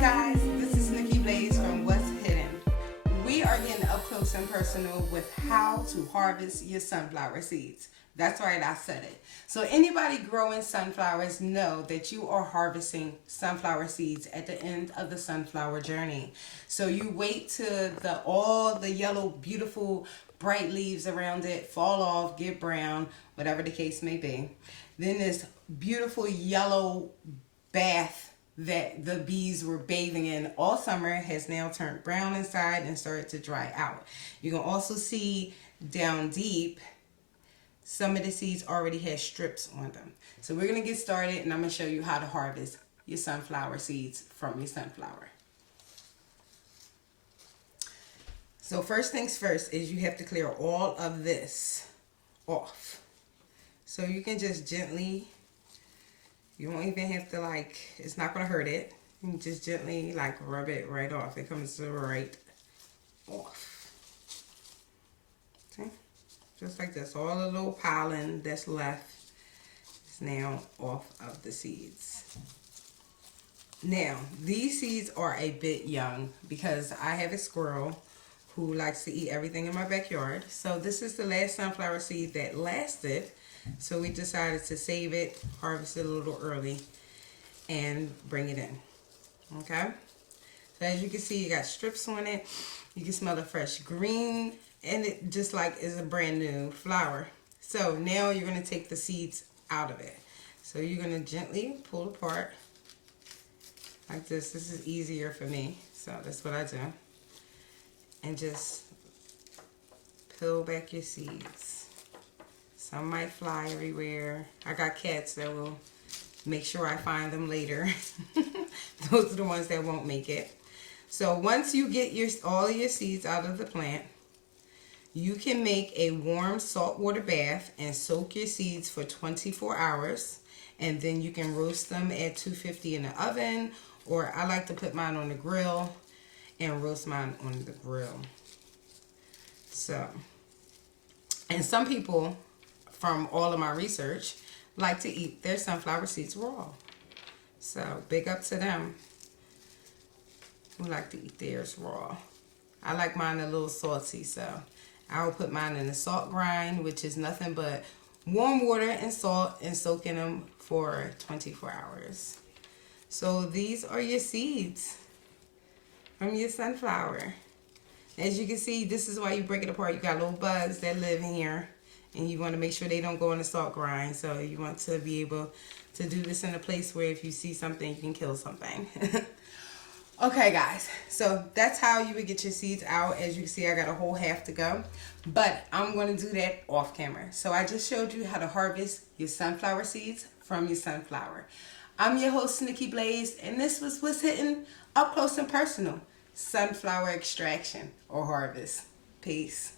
Guys, this is Snookie Blaze from What's Hidden. We are getting up close and personal with how to harvest your sunflower seeds. That's right, I said it. So anybody growing sunflowers know that you are harvesting sunflower seeds at the end of the sunflower journey. So you wait till all the yellow, beautiful, bright leaves around it fall off, get brown, whatever the case may be. Then this beautiful yellow bath that the bees were bathing in all summer has now turned brown inside and started to dry out. You can also see down deep, some of the seeds already have strips on them. So we're going to get started and I'm going to show you how to harvest your sunflower seeds from your sunflower. So first things first is you have to clear all of this off. So you can just gently, you won't even have to it's not going to hurt it. You can just gently rub it right off. It comes right off. Okay? Just like this. All the little pollen that's left is now off of the seeds. Now, these seeds are a bit young because I have a squirrel who likes to eat everything in my backyard. So this is the last sunflower seed that lasted. So we decided to save it, harvest it a little early, and bring it in. Okay? So as you can see, you got strips on it. You can smell the fresh green, and it just is a brand new flower. So now you're going to take the seeds out of it. So you're going to gently pull apart like this. This is easier for me, so that's what I do. And just peel back your seeds. Some might fly everywhere. I got cats that will make sure I find them later. Those are the ones that won't make it. So once you get all of your seeds out of the plant, you can make a warm saltwater bath and soak your seeds for 24 hours. And then you can roast them at 250 in the oven. Or I like to put mine on the grill and roast mine on the grill. So, and some people, from all of my research, like to eat their sunflower seeds raw. So big up to them who like to eat theirs raw. I like mine a little salty, so I will put mine in a salt brine, which is nothing but warm water and salt, and soaking them for 24 hours. So these are your seeds from your sunflower. As you can see, this is why you break it apart. You got little bugs that live in here. And you want to make sure they don't go in the salt grind. So you want to be able to do this in a place where if you see something, you can kill something. Okay, guys. So that's how you would get your seeds out. As you can see, I got a whole half to go. But I'm going to do that off camera. So I just showed you how to harvest your sunflower seeds from your sunflower. I'm your host, Snookie Blaze. And this was What's Hidden, up close and personal. Sunflower extraction or harvest. Peace.